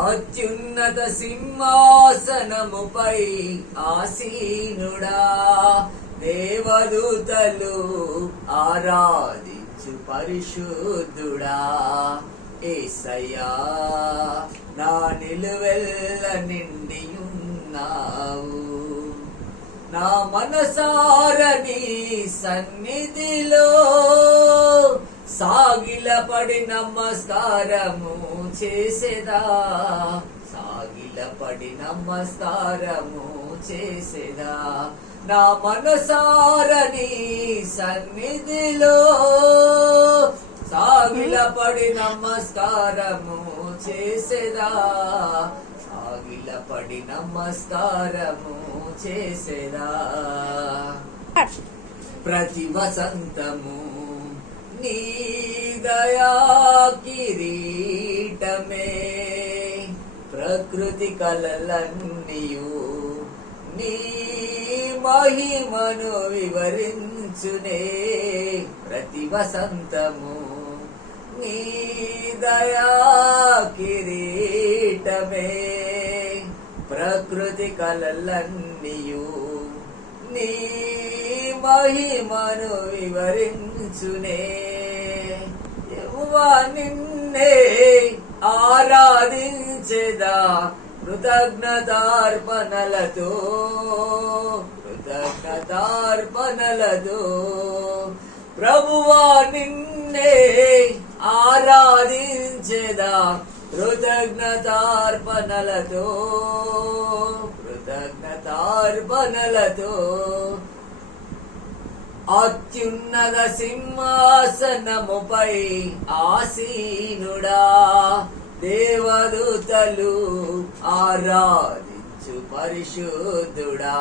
అత్యున్నత సింహాసనముపై ఆసీనుడా, దేవదూతలు ఆరాధించు పరిశుద్ధుడా. యేసయ్యా నా నిలువెల్ల నిండియున్నావు, నా మనసారని సన్నిధిలో సాగిలపడి నమస్కారము చేసేదా, సాగిలపడి నమస్కారము చేసేదా. నా మనసారని సన్నిధిలో సాగిలపడి నమస్కారము చేసేదా, సాగిలపడి నమస్కారము చేసేదా. ప్రతి వసంతము నీ దయా కిరీటమే, ప్రకృతి కలలన్నీయు నీ మహిమను వివరించునే. ప్రతి వసంతము నీ దయా కిరీటమే, ప్రకృతి కలలన్నీయు నీ మహిమను వివరించునే. యెహోవా నిన్నే ఆరాధించెదా కృతజ్ఞతార్పణలతో, కృతజ్ఞతార్పణలతో. ప్రభువా నిన్నే ఆరాధించెదా కృతజ్ఞతార్పణలతో, కృతజ్ఞతార్పణలతో. అత్యున్నత సింహాసనముపై ఆసీనుడా, దేవదూతలు ఆరాధించు పరిశుద్ధుడా.